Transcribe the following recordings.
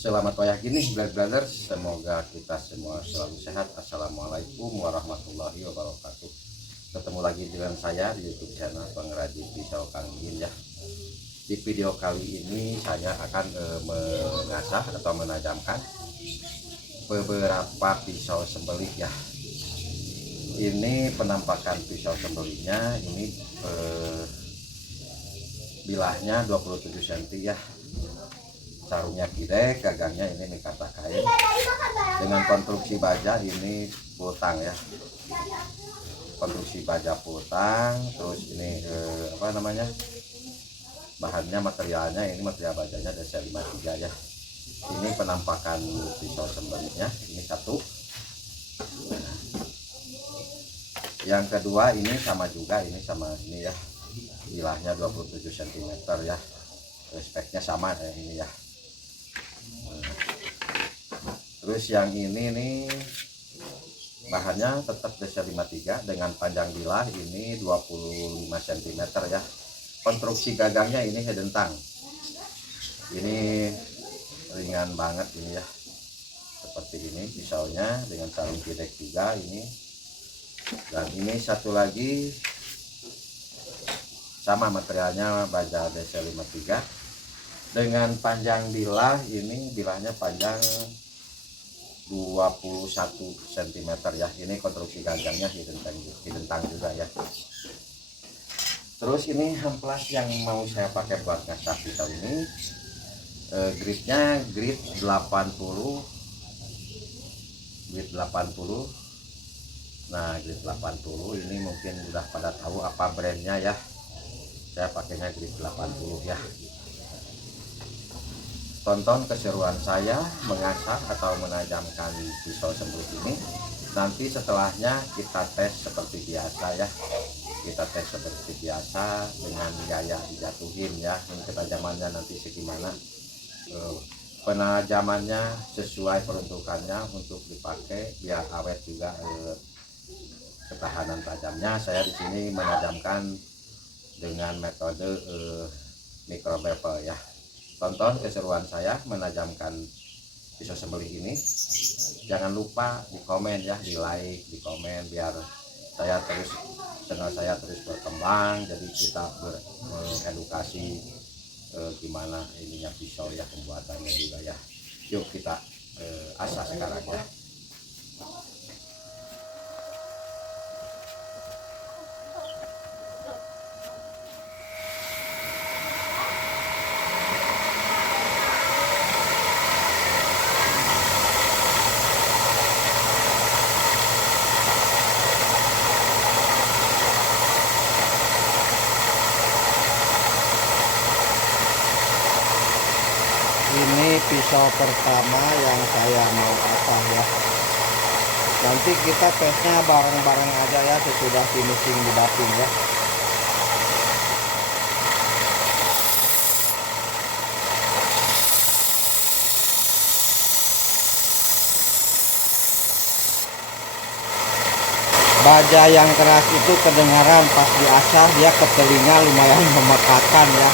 Selamat pagi nih brother, semoga kita semua selalu sehat. Assalamualaikum warahmatullahi wabarakatuh. Ketemu lagi dengan saya di YouTube channel Pengrajin Pisau Kang Iin ya. Di video kali ini saya akan mengasah atau menajamkan beberapa pisau sembelih ya. Ini penampakan pisau sembelihnya, ini bilahnya 27 cm ya. Sarungnya gede, gagangnya ini mikata kain dengan konstruksi baja ini putang ya, konstruksi baja putang. Terus ini bahannya, materialnya ini material bajanya DC53 ya. Ini penampakan pisau sembelihnya, ini satu. Yang kedua ini sama juga, ini sama ini ya, bilahnya 27 cm ya, speknya sama ini ya. Terus yang ini nih bahannya tetap DC53 dengan panjang bilah ini 25 cm ya. Konstruksi gagangnya ini hedentang, ini ringan banget ini ya, seperti ini pisaunya dengan sarung gidek juga ini. Dan ini satu lagi sama, materialnya baja DC53 dengan panjang bilah, ini bilahnya panjang 21 cm ya. Ini konstruksi gagangnya hidentang juga ya. Terus ini amplas yang mau saya pakai buat ngasah pisau ini, gridnya grid 80. Nah, grid 80 ini mungkin udah pada tahu apa brandnya ya. Saya pakainya grid 80 ya. Tonton keseruan saya mengasah atau menajamkan pisau sembelih ini. Nanti setelahnya kita tes seperti biasa ya. Kita tes seperti biasa dengan gaya dijatuhin ya. Ini ketajamannya nanti segimana. Penajamannya sesuai peruntukannya untuk dipakai biar awet juga, ketahanan tajamnya. Saya di sini menajamkan dengan metode micro bevel ya. Tonton keseruan saya menajamkan pisau sembelih ini. Jangan lupa di komen ya, di like, di komen biar channel saya terus berkembang. Jadi kita mengedukasi gimana ininya pisau ya, pembuatannya juga ya. Yuk kita asah sekarang ya. Ini pisau pertama yang saya mau asah ya. Nanti kita tesnya bareng-bareng aja ya sesudah finishing di dapur ya. Baja yang keras itu kedengaran pas diasah, dia ke telinga lumayan memekakan ya.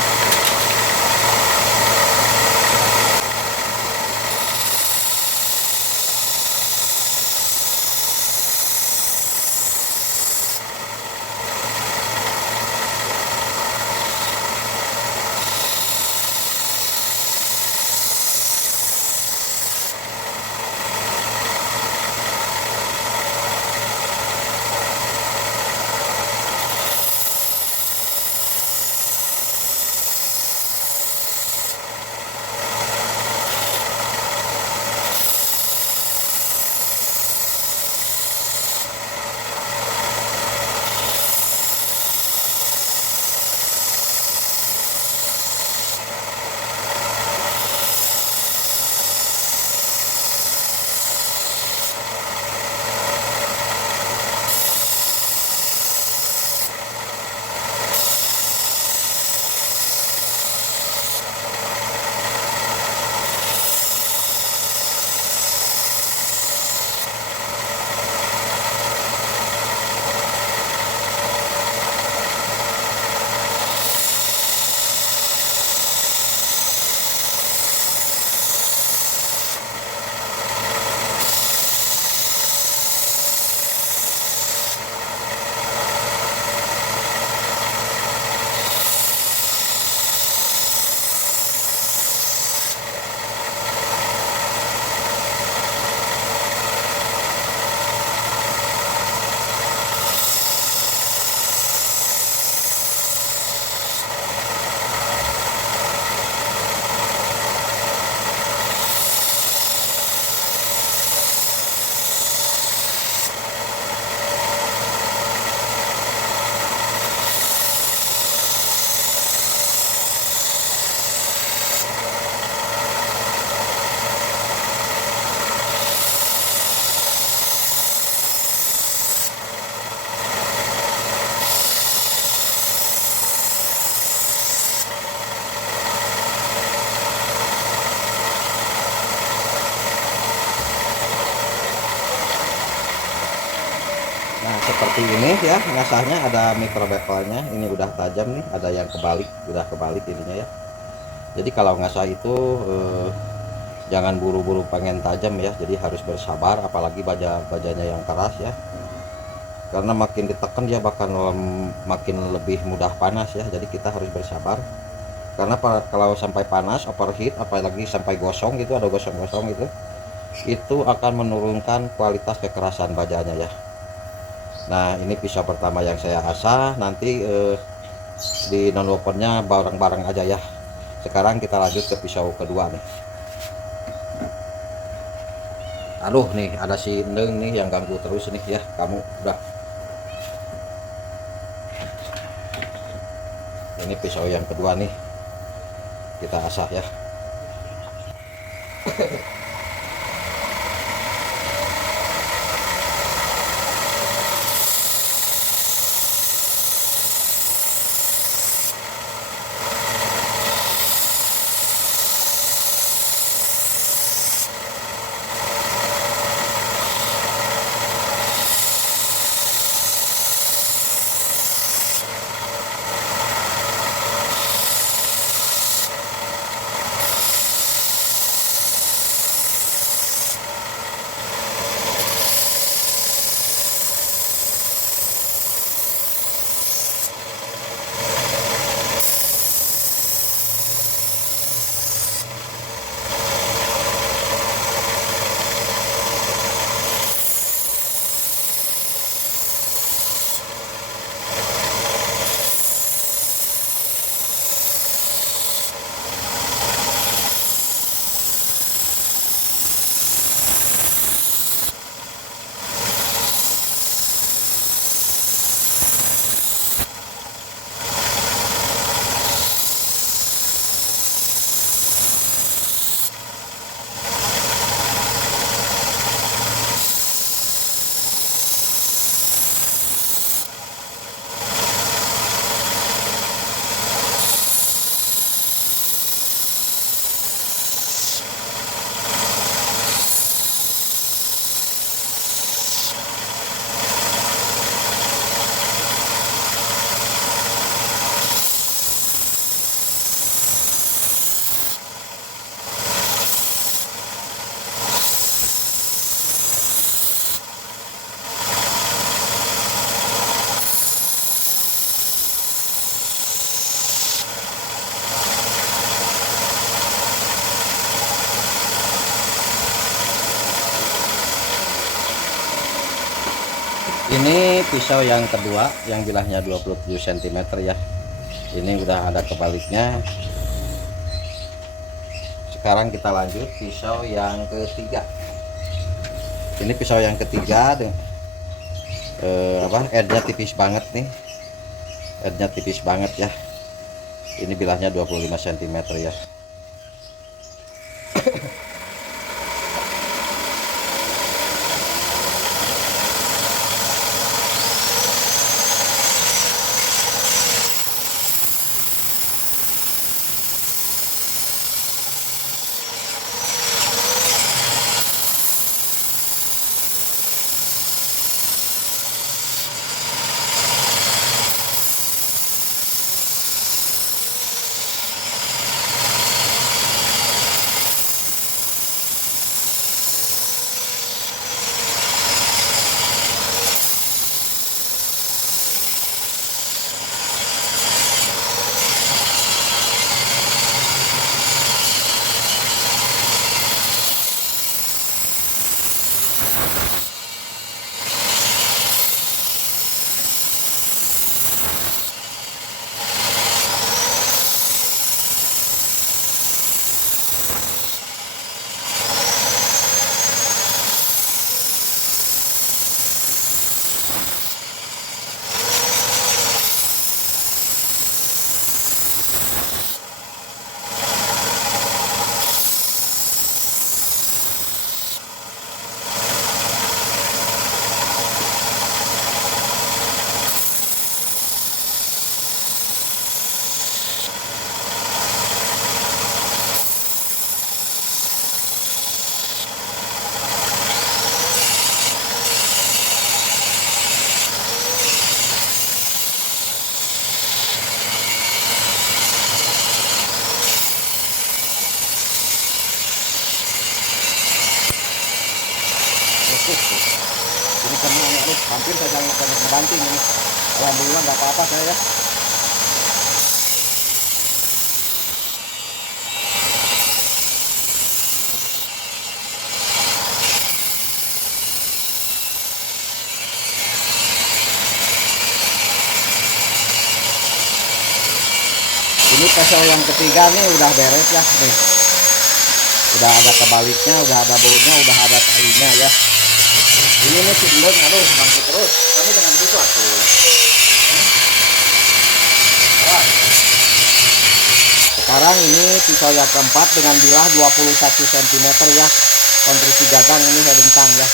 seperti ini ya ngasahnya, ada micro bevelnya. Ini udah tajam nih, ada yang kebalik, udah kebalik ininya ya. Jadi kalau ngasah itu jangan buru-buru pengen tajam ya, jadi harus bersabar, apalagi bajanya yang keras ya, karena makin ditekan dia bakal makin lebih mudah panas ya. Jadi kita harus bersabar, karena kalau sampai panas overheat, apalagi sampai gosong gitu, ada gosong-gosong gitu, itu akan menurunkan kualitas kekerasan bajanya ya. Nah ini pisau pertama yang saya asah, nanti di non weaponnya bareng-bareng aja ya. Sekarang kita lanjut ke pisau kedua nih. Aduh nih ada si Neng nih yang ganggu terus nih ya, kamu udah. Ini pisau yang kedua nih, kita asah ya. Ini pisau yang kedua yang bilahnya 27 cm ya. Ini udah ada kebaliknya. Sekarang kita lanjut pisau yang ketiga. Ini pisau yang ketiga edge-nya tipis banget nih. Edge-nya tipis banget ya. Ini bilahnya 25 cm ya. hampir saja ngebanting ini. Alhamdulillah nggak apa-apa saya ya. Ini pesel yang ketiga nih udah beres ya nih. Udah ada kebaliknya, udah ada bolnya, udah ada talinya ya. Ini nih si Endon, aduh bangkit terus. Kamu jangan gitu atuh. Sekarang ini pisau yang keempat dengan bilah 21 cm ya. Konstruksi gagang ini saya bentang ya.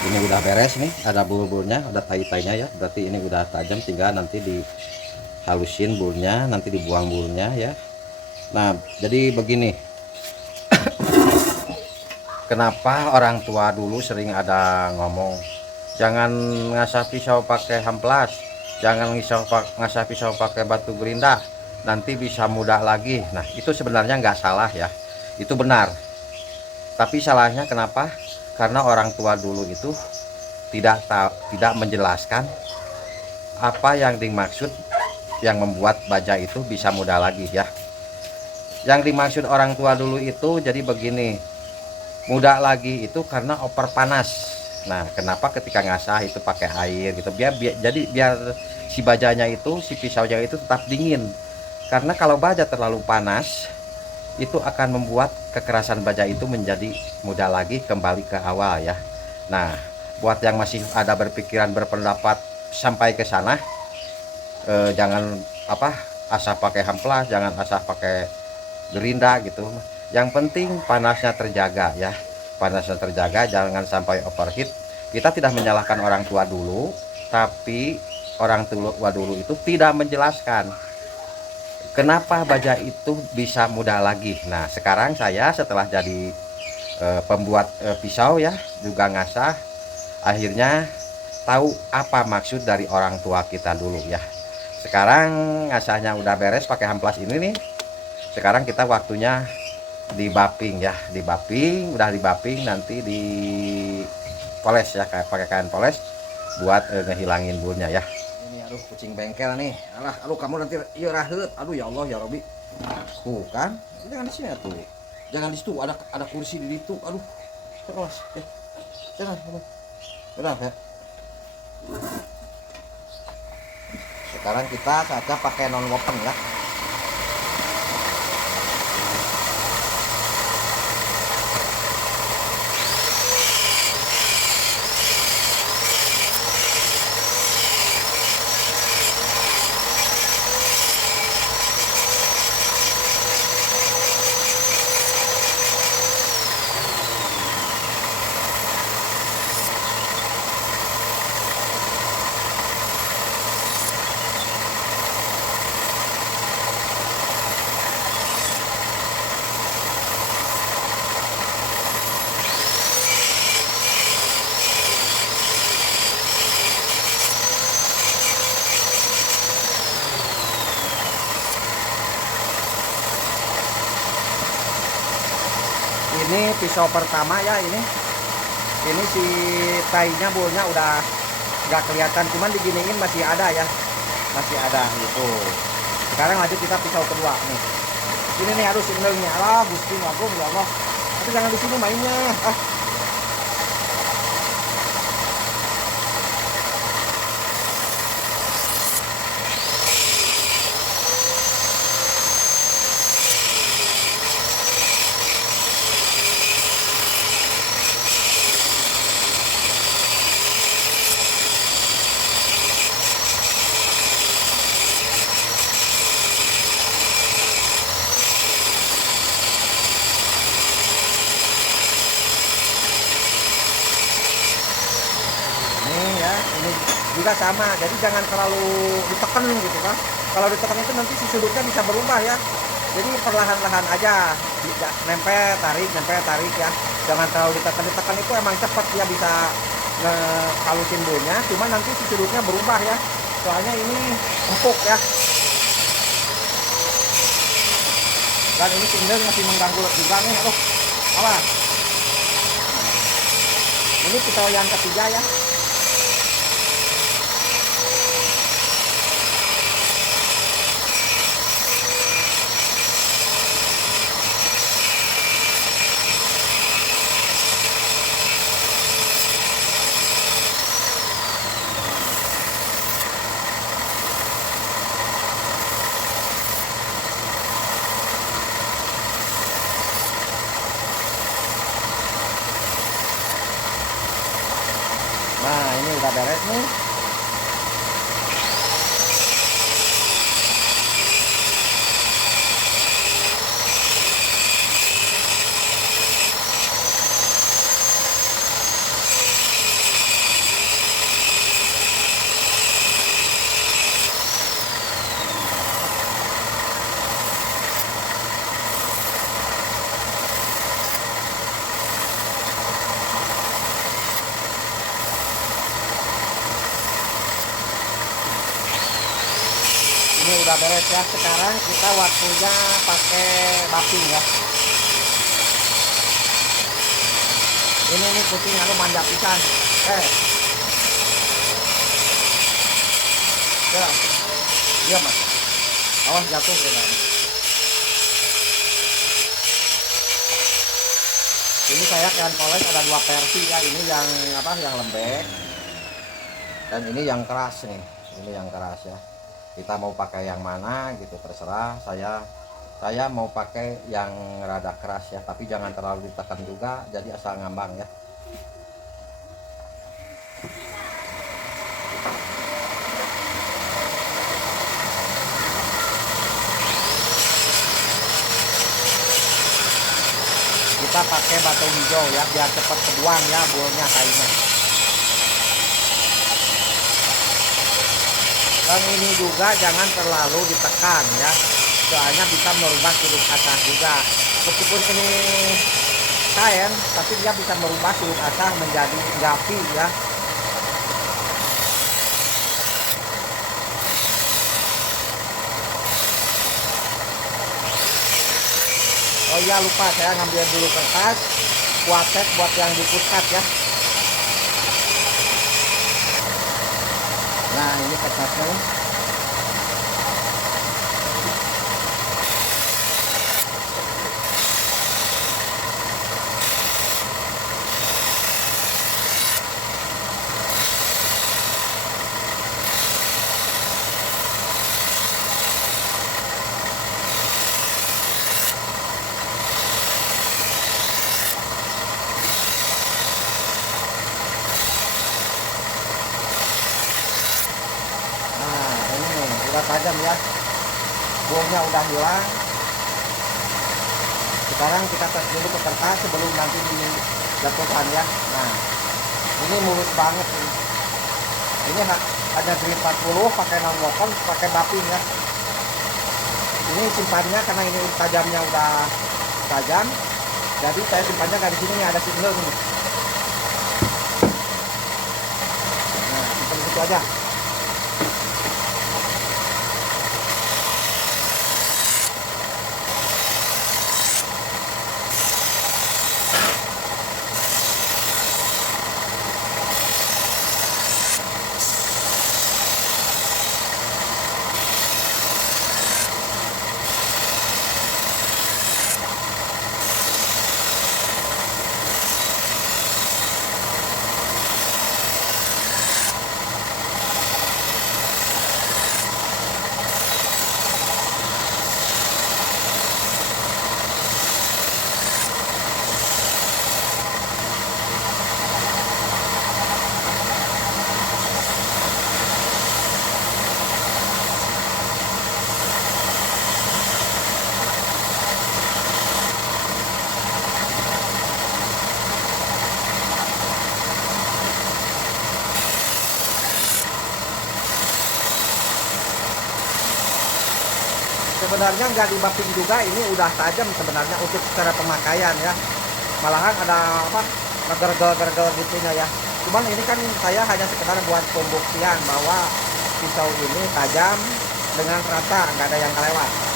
Ini udah beres nih, ada bulu-bulunya, ada tai-tainya ya. Berarti ini udah tajam, tinggal nanti dihalusin bulunya, nanti dibuang bulunya ya. Nah, jadi begini. Kenapa orang tua dulu sering ada ngomong, jangan ngasah pisau pakai hamplas, jangan ngasah pisau pakai batu gerinda, nanti bisa mudah lagi. Nah, itu sebenarnya nggak salah ya. Itu benar. Tapi salahnya kenapa? Karena orang tua dulu itu tidak menjelaskan apa yang dimaksud yang membuat baja itu bisa mudah lagi ya. Yang dimaksud orang tua dulu itu jadi begini, mudah lagi itu karena oper panas. Nah, kenapa ketika ngasah itu pakai air gitu, biar si bajanya itu, si pisaunya itu tetap dingin. Karena kalau baja terlalu panas itu akan membuat kekerasan baja itu menjadi mudah lagi kembali ke awal ya. Nah, buat yang masih ada berpendapat sampai ke sana, jangan asah pakai hamplas, jangan asah pakai gerinda gitu. Yang penting panasnya terjaga ya, panasnya terjaga, jangan sampai overheat. Kita tidak menyalahkan orang tua dulu, tapi orang tua dulu itu tidak menjelaskan kenapa baja itu bisa mudah lagi. Nah, sekarang saya setelah jadi pembuat pisau ya, juga ngasah, akhirnya tahu apa maksud dari orang tua kita dulu ya. Sekarang ngasahnya udah beres pakai hamplas ini nih. Sekarang kita waktunya dibapping ya, udah dibapping, nanti dipoles ya, pakai kain poles buat ngehilangin burnya ya. Ini aduh kucing bengkel nih. Aduh kamu nanti iya rahet. Aduh ya Allah ya Robi. Tuh kan, jangan di sini tuh. Jangan di situ, ada kursi di situ. Aduh. Terus. Jangan. Benar ya. Sekarang kita saja pakai non open ya. Ini pisau pertama ya, ini si tainya bolnya udah nggak kelihatan, cuman diginiin masih ada ya, masih ada gitu. Sekarang lanjut kita pisau kedua nih. Ini nih harus signalnya, Allah Gusti Agung ya Allah. jangan di sini mainnya. Ah. Ini juga sama, jadi jangan terlalu ditekan gitu kan. Kalau ditekan itu nanti si sudutnya bisa berubah ya, jadi perlahan-lahan aja, nempel tarik ya, jangan terlalu ditekan itu emang cepat ya bisa ngehalusin bulunya, cuma nanti si sudutnya berubah ya, soalnya ini empuk ya, dan ini sinyal masih mengganggu juga nih. Aduh, awas, ini pisau yang ketiga ya. Nah, ini udah beres nih. Ini udah beres ya. Sekarang kita waktunya pakai baping ya. Ini nih kucing aku manja pisan. Ya, iya mas. Awas jatuh ya. Ini saya kan poles ada dua versi ya. Ini yang apa? Yang lembek. Dan ini yang keras nih. Ini yang keras ya. Kita mau pakai yang mana gitu terserah. Saya mau pakai yang rada keras ya, tapi jangan terlalu ditekan juga, jadi asal ngambang ya. Kita pakai batu hijau ya, biar cepat kebuang ya bolnya kainnya. Dan ini juga jangan terlalu ditekan ya, soalnya bisa merubah sudut asah juga. Meskipun ini kain, tapi dia bisa merubah sudut asah menjadi gapi ya. Oh iya, lupa saya ngambil dulu kertas kuaset buat yang di pusat ya. Nah, ini kertasnya. Udah tajam ya, buahnya udah hilang. Sekarang kita tes dulu ke kertas sebelum nanti dijatuhkan ya. Nah, ini mulus banget ini. Ini ada green 40 pakai non woven, pakai baping ya. Ini simpannya karena ini tajamnya udah tajam, jadi saya simpannya nggak di sini nih, ada signal nih. Nah, simpan situ aja. sebenarnya nggak dimapping juga, ini udah tajam sebenarnya untuk secara pemakaian ya. Malahan ada apa, gergel-gergel gitunya ya. Cuman ini kan saya hanya sekedar buat pembuktian bahwa pisau ini tajam dengan rata, nggak ada yang kelewat.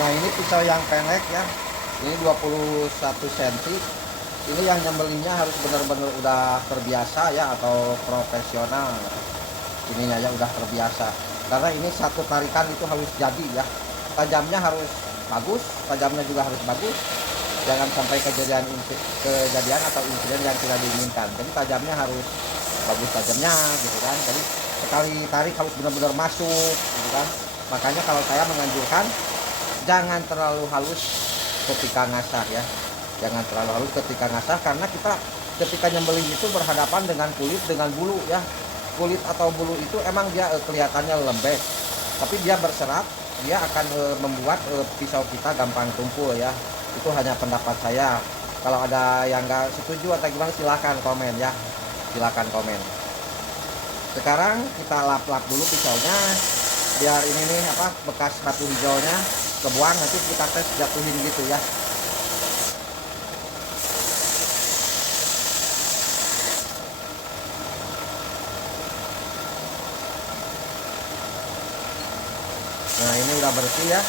Nah ini pisau yang pendek ya, ini 21 cm. Ini yang nyembelinnya harus benar-benar udah terbiasa ya, atau profesional. Ininya ya udah terbiasa, karena ini satu tarikan itu harus jadi ya. Tajamnya harus bagus, tajamnya juga harus bagus. Jangan sampai kejadian atau insiden yang tidak diinginkan. Jadi tajamnya harus bagus tajamnya gitu kan. Jadi sekali tarik harus benar-benar masuk gitu kan. Makanya kalau saya menganjurkan jangan terlalu halus ketika ngasah ya, jangan terlalu halus ketika ngasah, karena kita ketika nyembelih itu berhadapan dengan kulit dengan bulu ya. Kulit atau bulu itu emang dia kelihatannya lembek, tapi dia berserat, dia akan membuat pisau kita gampang tumpul ya. Itu hanya pendapat saya. Kalau ada yang nggak setuju atau gimana silahkan komen ya, silahkan komen. Sekarang kita lap-lap dulu pisaunya biar ini nih apa, bekas batu hijaunya kebuang, nanti kita tes jatuhin gitu ya. Nah ini udah bersih ya.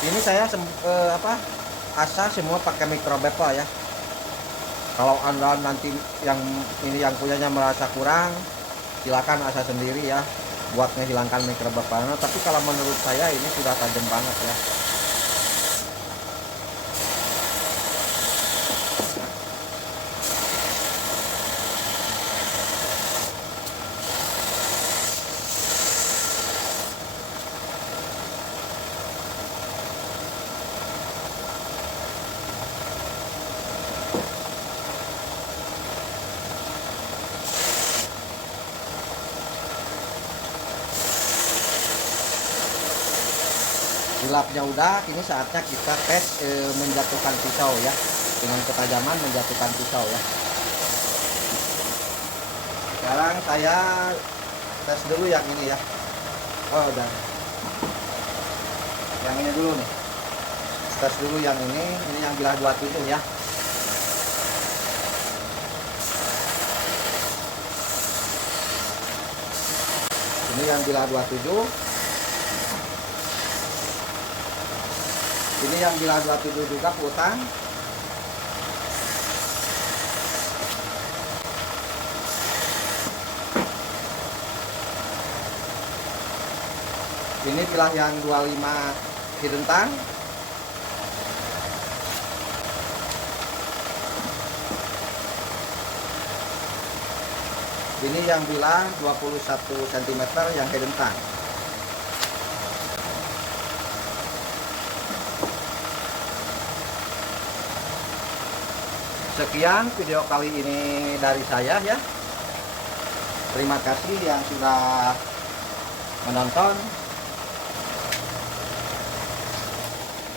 Ini saya asah semua pakai micro bevel ya. Kalau Anda nanti yang ini yang punyanya merasa kurang, silakan asah sendiri ya buat menghilangkan micro bevelnya. Tapi kalau menurut saya ini sudah tajam banget ya. Dilapnya udah, ini saatnya kita tes menjatuhkan pisau ya, dengan ketajaman menjatuhkan pisau ya. Sekarang saya tes dulu yang ini ya. Oh udah, yang ini dulu nih, tes dulu yang ini yang bilah 27 ya. Ini yang bilah 27. Ini yang bilah 27 juga pulsang. Ini bilah yang 25 hidden tang. Ini yang bilah 21 cm yang hidden tang. Sekian video kali ini dari saya ya. Terima kasih yang sudah menonton.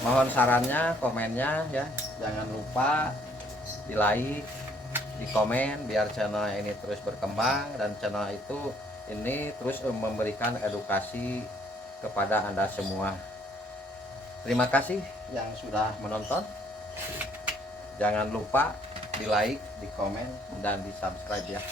Mohon sarannya, komennya ya. Jangan lupa di like, di komen biar channel ini terus berkembang dan channel itu ini terus memberikan edukasi kepada Anda semua. Terima kasih yang sudah menonton. Jangan lupa di like, di komen dan di subscribe ya.